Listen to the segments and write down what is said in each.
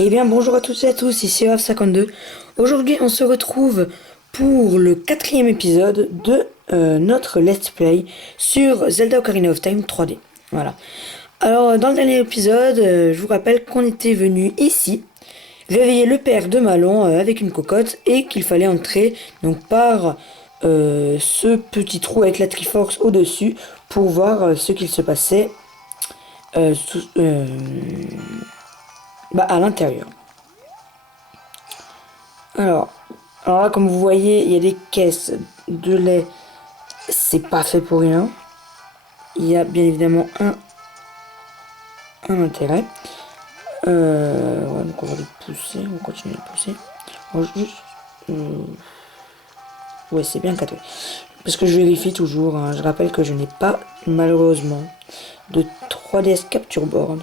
Eh bien, bonjour à toutes et à tous, ici Raf52. Aujourd'hui, on se retrouve pour le quatrième épisode de notre Let's Play sur Zelda Ocarina of Time 3D. Voilà. Alors, dans le dernier épisode, je vous rappelle qu'on était venu ici réveiller le père de Malon avec une cocotte et qu'il fallait entrer donc par ce petit trou avec la Triforce au-dessus pour voir ce qu'il se passait sous- à l'intérieur. Alors, alors là, comme vous voyez, il y a des caisses de lait. C'est pas fait pour rien. Il y a bien évidemment un intérêt. Ouais, donc on va les pousser, on va continuer à les pousser. On va juste, ouais, c'est bien cadré. Parce que je vérifie toujours, hein. Je rappelle que je n'ai pas, malheureusement, de 3DS Capture Board.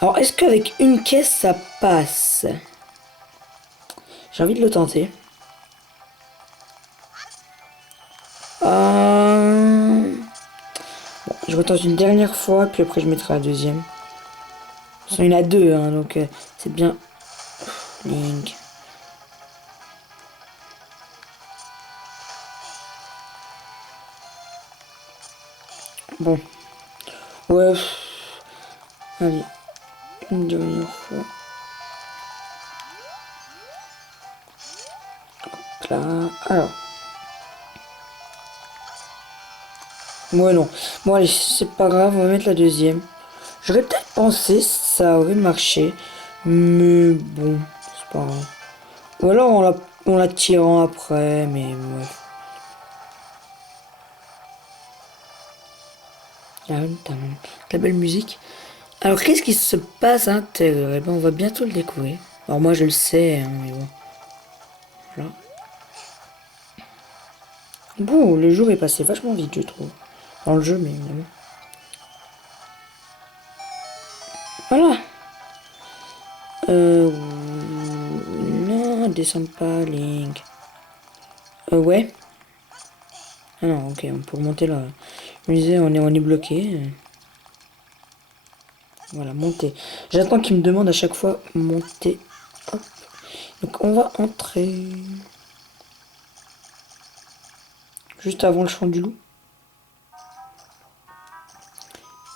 Alors, est-ce qu'avec une caisse, ça passe? J'ai envie de le tenter. Bon, je retente une dernière fois, puis après je mettrai la deuxième. Il y en a deux, hein, donc c'est bien. Link. Bon. Ouais. Allez. Une dernière fois. Hop là. Alors. Ouais, non. Bon, allez, c'est pas grave, on va mettre la deuxième. J'aurais peut-être pensé ça aurait marché. Mais bon, c'est pas grave. Ou alors on la tirant après, mais ouais. La belle musique. Alors, qu'est-ce qui se passe à l'intérieur? Eh ben, on va bientôt le découvrir. Alors, moi, je le sais, hein, mais bon. Voilà. Bon, le jour est passé vachement vite, je trouve. Dans le jeu, mais évidemment. Voilà. Euh... Non, descends pas, Link. Ouais. Ah non, ok, on peut remonter là. Je me disais, on est bloqué. Voilà, monter. J'attends qu'il me demande à chaque fois monter. Hop. Donc on va entrer. Juste avant le champ du loup.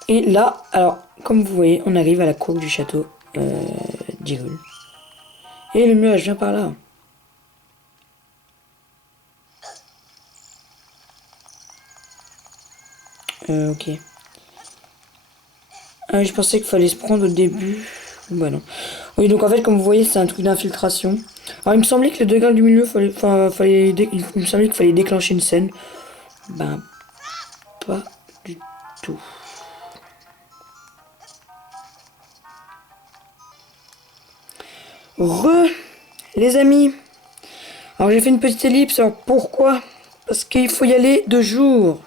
Et là, alors, comme vous voyez, on arrive à la cour du château d'Hyrule. Et le nuage vient par là. Ok. Ah, je pensais qu'il fallait se prendre au début. Bah non. Oui, donc en fait, comme vous voyez, c'est un truc d'infiltration. Alors, il me semblait que les deux gardes du milieu, il me semblait qu'il fallait déclencher une scène. Ben, pas du tout. Les amis. Alors, j'ai fait une petite ellipse. Alors, pourquoi? Parce qu'il faut y aller de jour.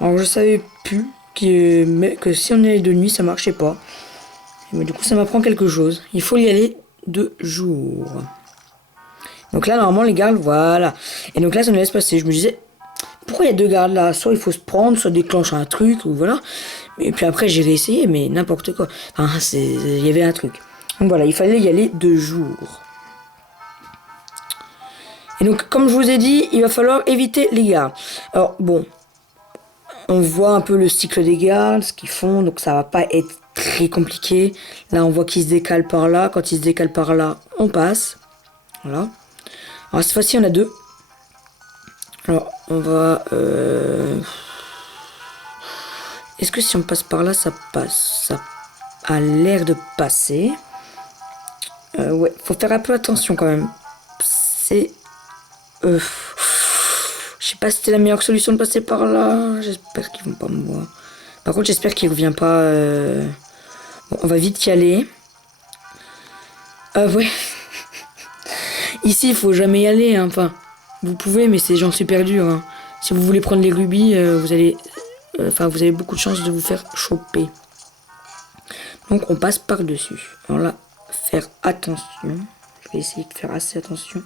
Alors, je savais plus que si on y allait de nuit, ça marchait pas. Mais du coup, ça m'apprend quelque chose. Il faut y aller de jour. Donc là, normalement, les gardes, voilà. Et donc là, ça nous laisse passer. Je me disais, pourquoi il y a deux gardes là? Soit il faut se prendre, soit déclencher un truc, ou voilà. Et puis après, j'ai réessayé, mais n'importe quoi. Enfin, il y avait un truc. Donc voilà, il fallait y aller de jour. Et donc, comme je vous ai dit, il va falloir éviter les gardes. Alors, bon, on voit un peu le cycle des gardes, ce qu'ils font, donc ça va pas être très compliqué. Là, on voit qu'ils se décalent par là. Quand ils se décalent par là, on passe. Voilà. Alors, cette fois-ci, on a deux. Alors, on va... Est-ce que si on passe par là, ça passe? Ça a l'air de passer. Ouais, faut faire un peu attention quand même. C'est... Je sais pas si c'était la meilleure solution de passer par là. J'espère qu'ils vont pas me voir. Par contre, j'espère qu'il revient pas... Bon, on va vite y aller. Ouais. Ici, il faut jamais y aller, hein. Enfin, vous pouvez, mais c'est genre super dur, hein. Si vous voulez prendre les rubis, vous allez... Enfin, vous avez beaucoup de chances de vous faire choper. Donc, on passe par-dessus. Alors là, faire attention. Je vais essayer de faire assez attention.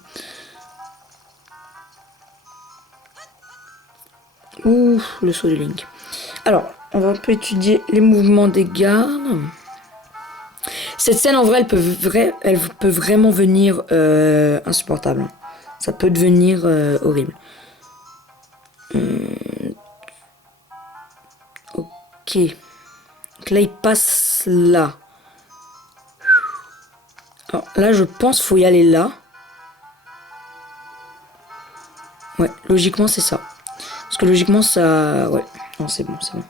Ouh, le saut de Link. Alors, on va un peu étudier les mouvements des gardes. Cette scène, en vrai, elle peut vraiment venir insupportable. Ça peut devenir horrible. Ok. Donc là, il passe là. Alors là, je pense qu'il faut y aller là. Ouais, logiquement, c'est ça. Parce que logiquement, ça... Ouais, non, c'est bon, c'est bon.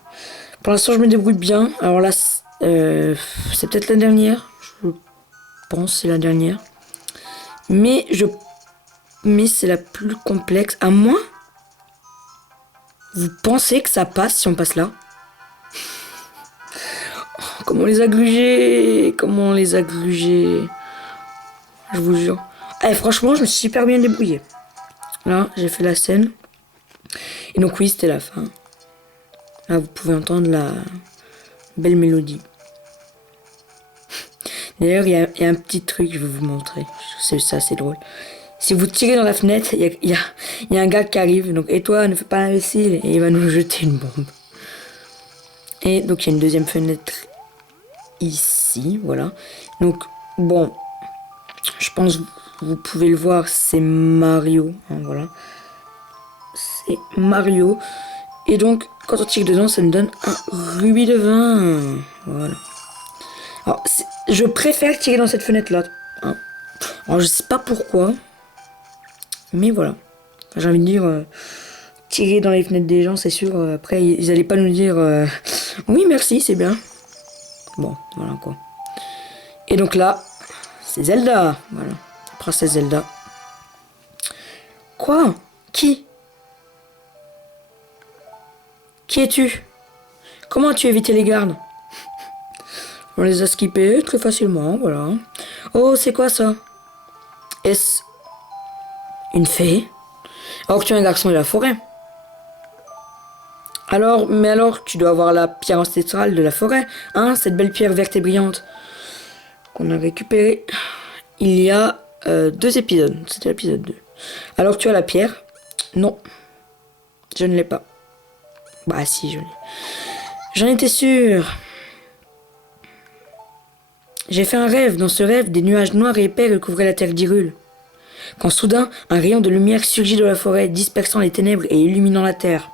Pour l'instant, je me débrouille bien. Alors là, c'est peut-être la dernière. Je pense que c'est la dernière. Mais c'est la plus complexe. À moins... Vous pensez que ça passe si on passe là? Comment on les a glugés? Comment on les a glugés? Je vous jure. Eh, franchement, je me suis super bien débrouillé. Là, j'ai fait la scène. Et donc oui, c'était la fin. Là, vous pouvez entendre la belle mélodie. D'ailleurs, il y a un petit truc que je vais vous montrer. C'est ça, c'est drôle. Si vous tirez dans la fenêtre, il y a un gars qui arrive. Donc, et toi, ne fais pas l'imbécile. Et il va nous jeter une bombe. Et donc, il y a une deuxième fenêtre ici. Voilà. Donc, bon. Je pense que vous pouvez le voir, c'est Mario. Hein, voilà. C'est Mario. Et donc, quand on tire dedans, ça nous donne un rubis de vin. Voilà. Alors, je préfère tirer dans cette fenêtre-là. Hein. Alors, je sais pas pourquoi. Mais voilà. J'ai envie de dire, tirer dans les fenêtres des gens, c'est sûr. Après, ils allaient pas nous dire oui, merci, c'est bien. Bon, voilà quoi. Et donc là, c'est Zelda. Voilà. Princesse Zelda. Quoi? Qui es-tu? Comment as-tu évité les gardes? On les a skippés très facilement, voilà. Oh, c'est quoi ça? Est-ce une fée? Alors que tu es un garçon de la forêt. Mais alors, tu dois avoir la pierre ancestrale de la forêt, hein, cette belle pierre verte et brillante qu'on a récupérée il y a 2 épisodes. C'était l'épisode 2. Alors que tu as la pierre? Non, je ne l'ai pas. Bah si, je l'ai. J'en étais sûr. J'ai fait un rêve. Dans ce rêve, des nuages noirs et épais recouvraient la terre d'Hyrule. Quand soudain, un rayon de lumière surgit de la forêt, dispersant les ténèbres et illuminant la terre.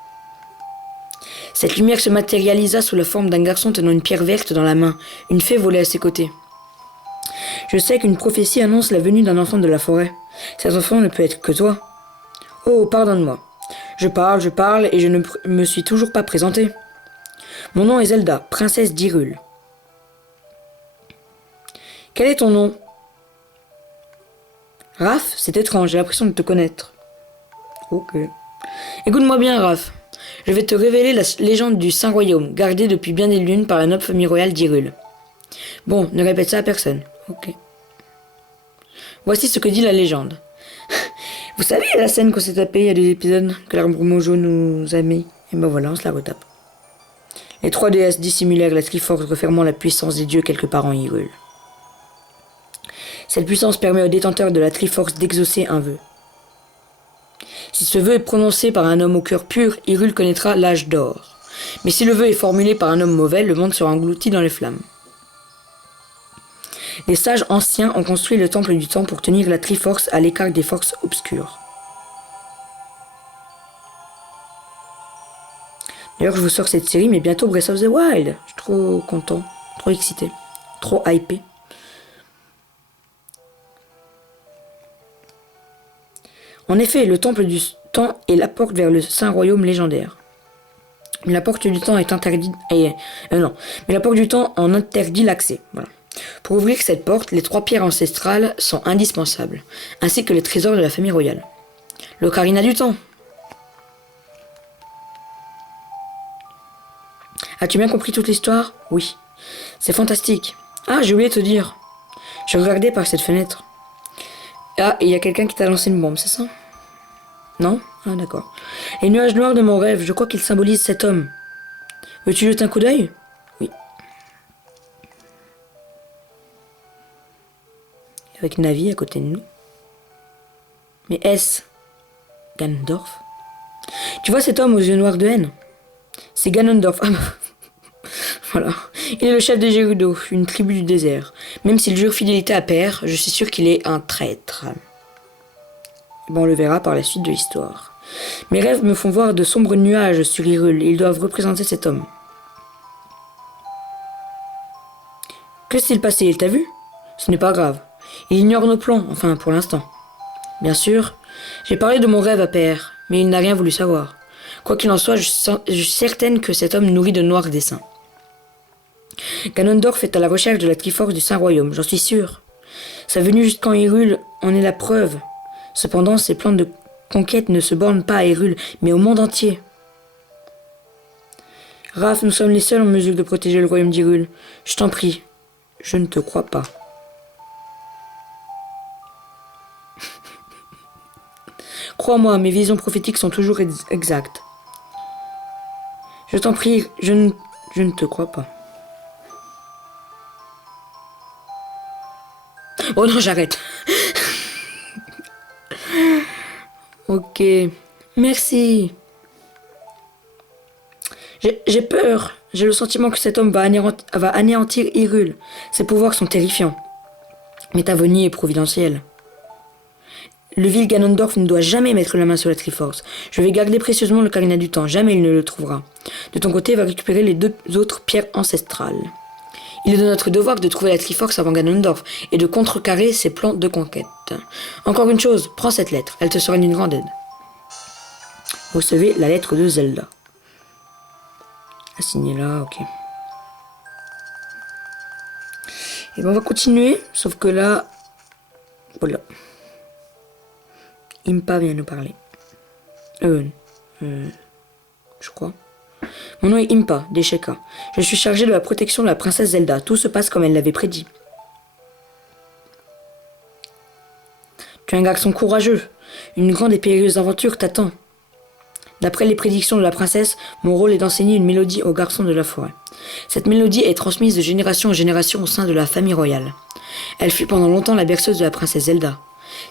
Cette lumière se matérialisa sous la forme d'un garçon tenant une pierre verte dans la main. Une fée volait à ses côtés. Je sais qu'une prophétie annonce la venue d'un enfant de la forêt. Cet enfant ne peut être que toi. Oh, pardonne-moi. Je parle et je ne me suis toujours pas présentée. Mon nom est Zelda, princesse d'Hyrule. Quel est ton nom? Raph, c'est étrange, j'ai l'impression de te connaître. Ok. Écoute-moi bien, Raph. Je vais te révéler la légende du Saint-Royaume, gardée depuis bien des lunes par la noble famille royale d'Hyrule. Bon, ne répète ça à personne. Ok. Voici ce que dit la légende. Vous savez la scène qu'on s'est tapée il y a 2 épisodes, que l'arbre mojo nous a mis? Et ben voilà, on se la retape. Les 3 déesses dissimulèrent la Triforce, refermant la puissance des dieux quelque part en Hyrule. Cette puissance permet aux détenteurs de la Triforce d'exaucer un vœu. Si ce vœu est prononcé par un homme au cœur pur, Hyrule connaîtra l'âge d'or. Mais si le vœu est formulé par un homme mauvais, le monde sera englouti dans les flammes. Les sages anciens ont construit le temple du temps pour tenir la Triforce à l'écart des forces obscures. D'ailleurs, je vous sors cette série, mais bientôt Breath of the Wild. Je suis trop content, trop excité, trop hypé. En effet, le temple du temps est la porte vers le Saint-Royaume légendaire. Mais la porte du temps est interdite. Non. Mais la porte du temps en interdit l'accès. Voilà. Pour ouvrir cette porte, les 3 pierres ancestrales sont indispensables, ainsi que les trésors de la famille royale. L'ocarina du temps. As-tu bien compris toute l'histoire? Oui. C'est fantastique. Ah, j'ai oublié de te dire. Je regardais par cette fenêtre. Ah, et il y a quelqu'un qui t'a lancé une bombe, c'est ça? Non? Ah, d'accord. Les nuages noirs de mon rêve, je crois qu'ils symbolisent cet homme. Veux-tu jeter un coup d'œil? Oui. Avec Navi à côté de nous. Mais est-ce Ganondorf? Tu vois cet homme aux yeux noirs de haine? C'est Ganondorf. Ah bah. Voilà. Il est le chef des Gerudo, une tribu du désert. Même s'il jure fidélité à Père, je suis sûr qu'il est un traître. Bon, on le verra par la suite de l'histoire. Mes rêves me font voir de sombres nuages sur Hyrule, et ils doivent représenter cet homme. Que s'est-il passé? Il t'a vu? Ce n'est pas grave. Il ignore nos plans, enfin pour l'instant. Bien sûr, j'ai parlé de mon rêve à Père, mais il n'a rien voulu savoir. Quoi qu'il en soit, je suis certaine que cet homme nourrit de noirs desseins. Ganondorf est à la recherche de la Triforce du Saint-Royaume, j'en suis sûr. Sa venue jusqu'en Hyrule en est la preuve. Cependant, ses plans de conquête ne se bornent pas à Hyrule, mais au monde entier. Raph, nous sommes les seuls en mesure de protéger le royaume d'Hyrule. Je t'en prie, je ne te crois pas. Crois-moi, mes visions prophétiques sont toujours exactes. Je t'en prie, je ne te crois pas. Oh non, j'arrête. Ok, merci. J'ai peur. J'ai le sentiment que cet homme va anéantir Hyrule. Ses pouvoirs sont terrifiants. Mais ta venue est providentielle. Le vil Ganondorf ne doit jamais mettre la main sur la Triforce. Je vais garder précieusement le Ocarina du Temps. Jamais il ne le trouvera. De ton côté, va récupérer les 2 autres pierres ancestrales. Il est de notre devoir de trouver la Triforce avant Ganondorf et de contrecarrer ses plans de conquête. Encore une chose, prends cette lettre. Elle te sera d'une grande aide. Recevez la lettre de Zelda. Assignez là, ok. Et ben on va continuer, sauf que là... Voilà. Impa vient nous parler. Je crois. Mon nom est Impa, des Sheikah. Je suis chargé de la protection de la princesse Zelda. Tout se passe comme elle l'avait prédit. Tu es un garçon courageux. Une grande et périlleuse aventure t'attend. D'après les prédictions de la princesse, mon rôle est d'enseigner une mélodie aux garçons de la forêt. Cette mélodie est transmise de génération en génération au sein de la famille royale. Elle fut pendant longtemps la berceuse de la princesse Zelda.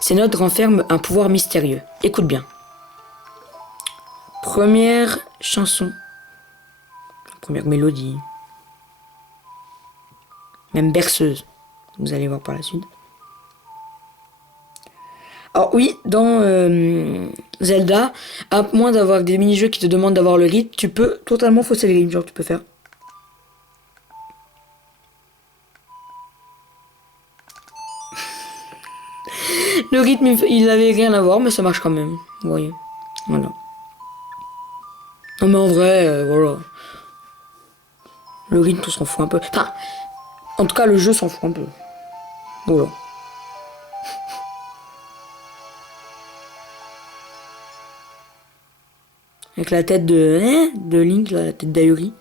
Ces notes renferment un pouvoir mystérieux. Écoute bien. Première chanson. Première mélodie. Même berceuse. Vous allez voir par la suite. Alors oui, dans Zelda, à moins d'avoir des mini-jeux qui te demandent d'avoir le rythme, tu peux totalement fausser le rythme. Genre tu peux faire... Le rythme, il n'avait rien à voir, mais ça marche quand même. Vous voyez. Voilà. Non mais en vrai, voilà. Le rythme, tout s'en fout un peu. Enfin, en tout cas, le jeu s'en fout un peu. Voilà. Avec la tête de Link, là, la tête d'Ayuri.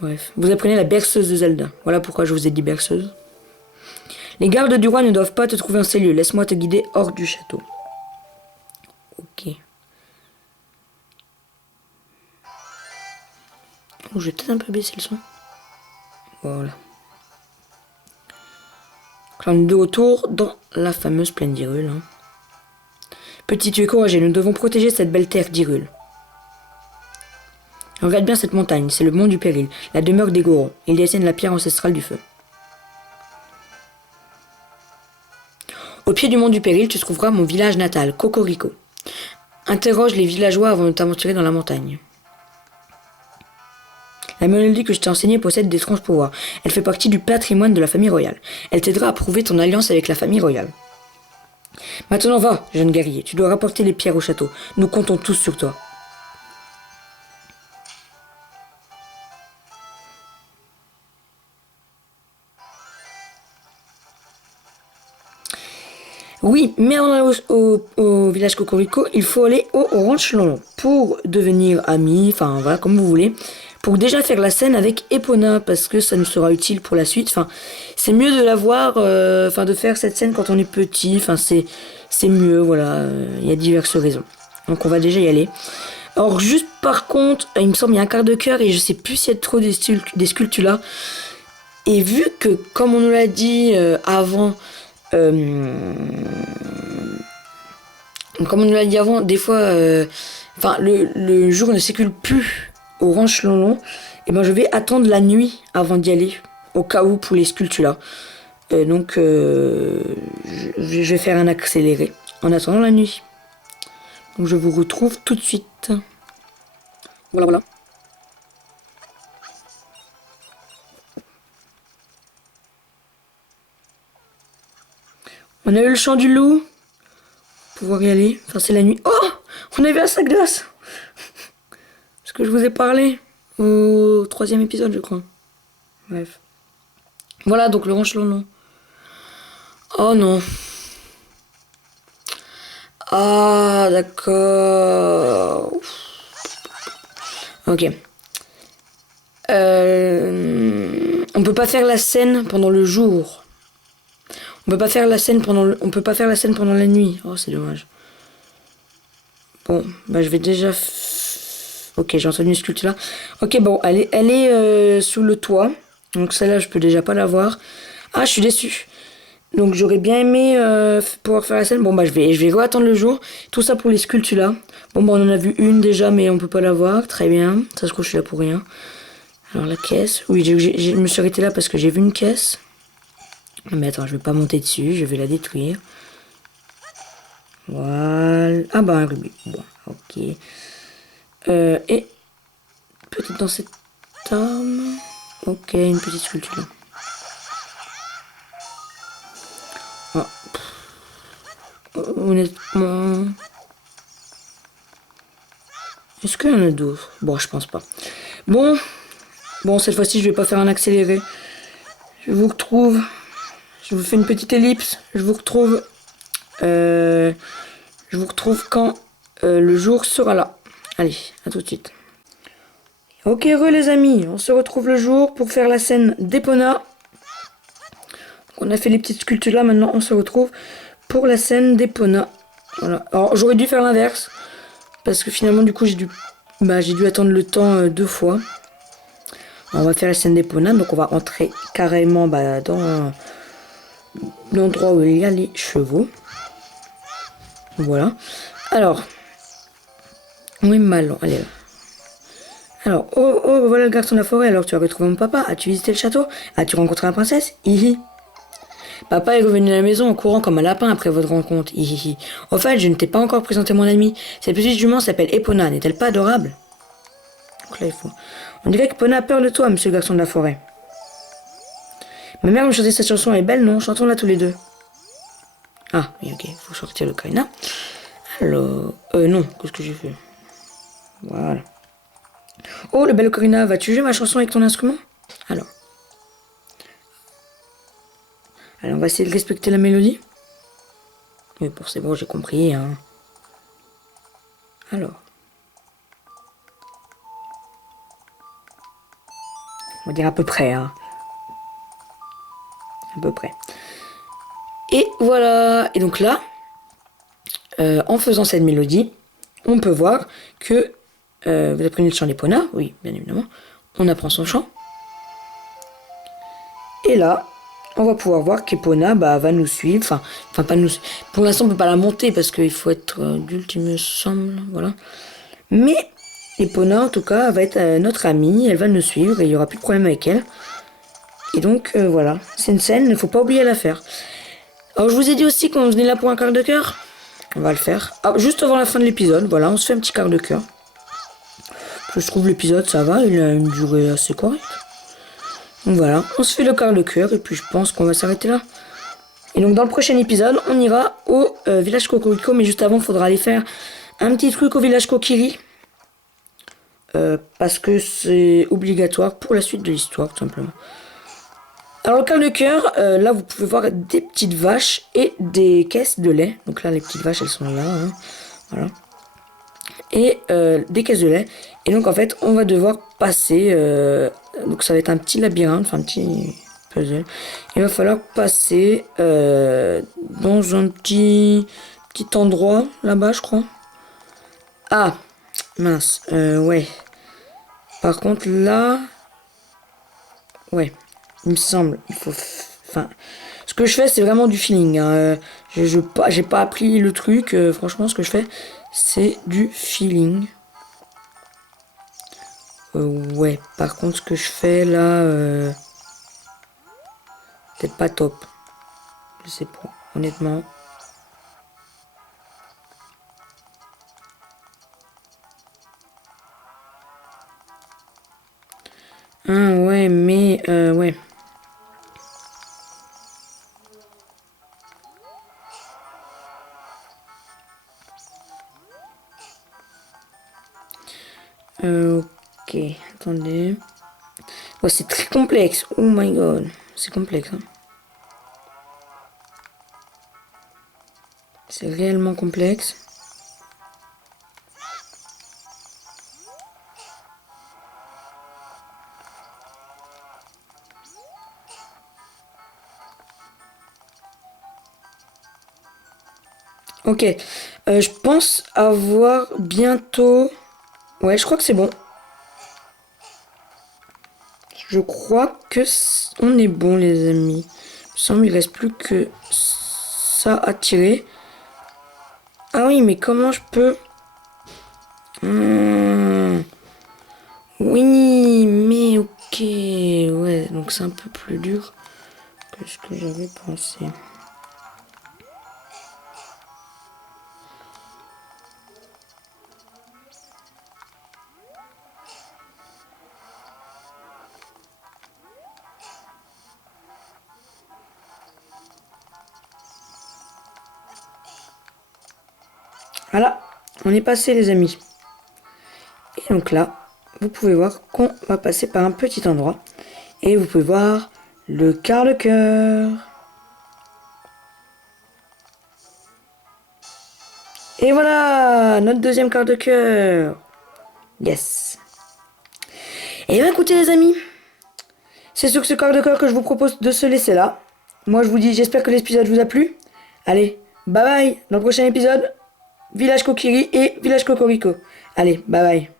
Bref. Vous apprenez la berceuse de Zelda. Voilà pourquoi je vous ai dit berceuse. Les gardes du roi ne doivent pas te trouver en ces lieux. Laisse-moi te guider hors du château. Ok. Oh, je vais peut-être un peu baisser le son. Voilà. Donc là, on est de retour dans la fameuse plaine d'Hyrule. Hein. Petit, tu es courageux. Nous devons protéger cette belle terre d'Hyrule. Regarde bien cette montagne. C'est le mont du Péril, la demeure des Gorons. Ils détiennent la pierre ancestrale du feu. Au pied du mont du Péril, tu trouveras mon village natal, Cocorico. Interroge les villageois avant de t'aventurer dans la montagne. La mélodie que je t'ai enseignée possède d'étranges pouvoirs. Elle fait partie du patrimoine de la famille royale. Elle t'aidera à prouver ton alliance avec la famille royale. Maintenant va, jeune guerrier, tu dois rapporter les pierres au château. Nous comptons tous sur toi. Oui, mais on est au village Cocorico, il faut aller au Ranch Lon pour devenir amis, enfin voilà, comme vous voulez, pour déjà faire la scène avec Epona, parce que ça nous sera utile pour la suite. Enfin, c'est mieux de la voir, enfin de faire cette scène quand on est petit, enfin c'est mieux, voilà, il y a diverses raisons. Donc on va déjà y aller. Alors juste par contre, il me semble il y a un quart de cœur et je sais plus s'il y a trop des sculptures là. Et vu que, comme on nous l'a dit avant, comme on nous l'a dit avant, des fois, enfin le jour ne s'écoule plus au Ranch Lon. et ben je vais attendre la nuit avant d'y aller, au cas où pour les sculptures là. Donc je vais faire un accéléré en attendant la nuit. Donc je vous retrouve tout de suite. Voilà, voilà. On a eu le chant du loup. Pouvoir y aller. Enfin, c'est la nuit. Oh! On a vu un sac glace. Ce que je vous ai parlé au 3e épisode, je crois. Bref. Voilà, donc le Ronchellon. Oh non. Ah, d'accord. Ok. On peut pas faire la scène pendant le jour. On peut pas faire la scène on peut pas faire la scène pendant la nuit. Oh, c'est dommage. Bon, bah je vais déjà... Ok, j'ai entendu une sculpture là. Ok, bon, elle est sous le toit. Donc celle-là, je peux déjà pas la voir. Ah, je suis déçu. Donc j'aurais bien aimé pouvoir faire la scène. Bon, bah je vais attendre le jour. Tout ça pour les sculptures là. Bon, bah on en a vu une déjà, mais on peut pas la voir. Très bien. Ça se trouve, je suis là pour rien. Alors la caisse. Oui, je me suis arrêté là parce que j'ai vu une caisse. Mais attends, je vais pas monter dessus. Je vais la détruire. Voilà. Ah bah un rubis. Bon, ok. Et peut-être dans cette arme. Ok, une petite sculpture là. Ah. Honnêtement. Est-ce qu'il y en a d'autres? Bon, je pense pas. Bon, cette fois-ci, je vais pas faire un accéléré. Je vous retrouve. Je vous fais une petite ellipse. Je vous retrouve quand le jour sera là. Allez, à tout de suite. Ok, les amis, on se retrouve le jour pour faire la scène d'Epona. On a fait les petites sculptures là, maintenant on se retrouve pour la scène d'Epona. Voilà. Alors j'aurais dû faire l'inverse, parce que finalement du coup j'ai dû attendre le temps 2 fois. On va faire la scène d'Epona, donc on va entrer carrément dans l'endroit où il y a les chevaux. Voilà. Alors, oui, mal, allez là. Alors, oh, voilà le garçon de la forêt. Alors, tu as retrouvé mon papa? As-tu visité le château? As-tu rencontré la princesse? Hihi. Papa est revenu à la maison en courant comme un lapin après votre rencontre. Hihihi. Au fait, je ne t'ai pas encore présenté mon ami. Cette petite jument s'appelle Epona. N'est-elle pas adorable? Donc là, il faut... On dirait qu'Epona a peur de toi, monsieur le garçon de la forêt. Ma mère me chantait cette chanson. Elle est belle, non? Chantons-la tous les deux. Ah, oui, ok. Il faut sortir le ocarina. Alors... non. Qu'est-ce que j'ai fait? Voilà. Oh, le bel ocarina. Vas-tu jouer ma chanson avec ton instrument? Alors, on va essayer de respecter la mélodie. Oui, pour c'est bon, j'ai compris. Hein. Alors. On va dire à peu près. Hein. À peu près. Et voilà. Et donc là, en faisant cette mélodie, on peut voir que vous apprenez le chant d'Epona. Oui, bien évidemment. On apprend son chant. Et là, on va pouvoir voir qu'Epona va nous suivre. Enfin, pas nous. Pour l'instant, on peut pas la monter parce qu'il faut être adulte, il me semble. Voilà. Mais Epona, en tout cas, va être notre amie. Elle va nous suivre et il n'y aura plus de problème avec elle. Et donc, voilà. C'est une scène, il ne faut pas oublier à la faire. Alors, je vous ai dit aussi qu'on venait là pour un quart de cœur. On va le faire. Ah, juste avant la fin de l'épisode, voilà, on se fait un petit quart de cœur. Je trouve l'épisode, ça va, il a une durée assez correcte. Donc voilà, on se fait le quart de cœur et puis je pense qu'on va s'arrêter là. Et donc dans le prochain épisode, on ira au village Cocorico, mais juste avant, il faudra aller faire un petit truc au village Kokiri. Parce que c'est obligatoire pour la suite de l'histoire, tout simplement. Alors le quart de cœur, là vous pouvez voir des petites vaches et des caisses de lait. Donc là les petites vaches elles sont là, hein. Voilà. Et des caisses de lait. Et donc en fait on va devoir passer, donc ça va être un petit labyrinthe, enfin un petit puzzle. Il va falloir passer dans un petit endroit là-bas je crois. Ah mince, ouais. Par contre là, ouais. Il me semble, il faut... Enfin, ce que je fais, c'est vraiment du feeling. Hein. J'ai pas appris le truc. Franchement, ce que je fais, c'est du feeling. Ouais, par contre, ce que je fais là, peut-être pas top. Je sais pas, honnêtement. Ah ouais, mais ouais. Ok, attendez. Ouais, c'est très complexe. Oh my god, c'est complexe. Hein. C'est réellement complexe. Ok, je pense avoir bientôt... Ouais, je crois que c'est bon. Je crois que on est bon, les amis. Il me semble qu'il reste plus que ça à tirer. Ah oui, mais comment je peux... Oui, mais ok. Ouais, donc c'est un peu plus dur que ce que j'avais pensé. Voilà, on est passé, les amis. Et donc là, vous pouvez voir qu'on va passer par un petit endroit. Et vous pouvez voir le quart de cœur. Et voilà, notre deuxième quart de cœur. Yes. Et bien écoutez les amis, c'est sur ce quart de cœur que je vous propose de se laisser là. Moi je vous dis, j'espère que l'épisode vous a plu. Allez, bye bye, dans le prochain épisode, Village Kokiri et Village Cocorico. Allez, bye bye.